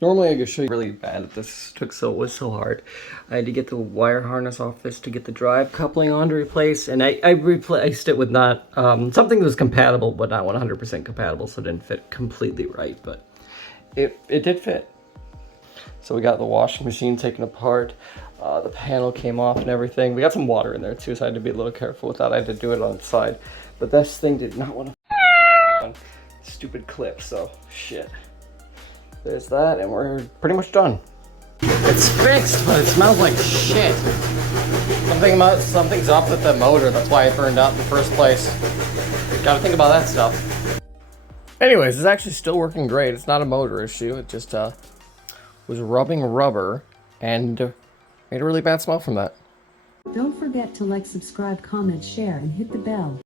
Normally I could show you really bad at this. It was so hard. I had to get the wire harness off this to get the drive coupling on to replace, and I replaced it with not something that was compatible, but not 100% compatible, so it didn't fit completely right, but it did fit. So we got the washing machine taken apart. The panel came off and everything. We got some water in there too, so I had to be a little careful with that. I had to do it on the side, but this thing did not want to on stupid clip, so shit. There's that, and we're pretty much done. It's fixed, but it smells like shit. Something's up with the motor. That's why it burned out in the first place. Gotta think about that stuff. Anyways, it's actually still working great. It's not a motor issue. It just was rubbing rubber and made a really bad smell from that. Don't forget to like, subscribe, comment, share, and hit the bell.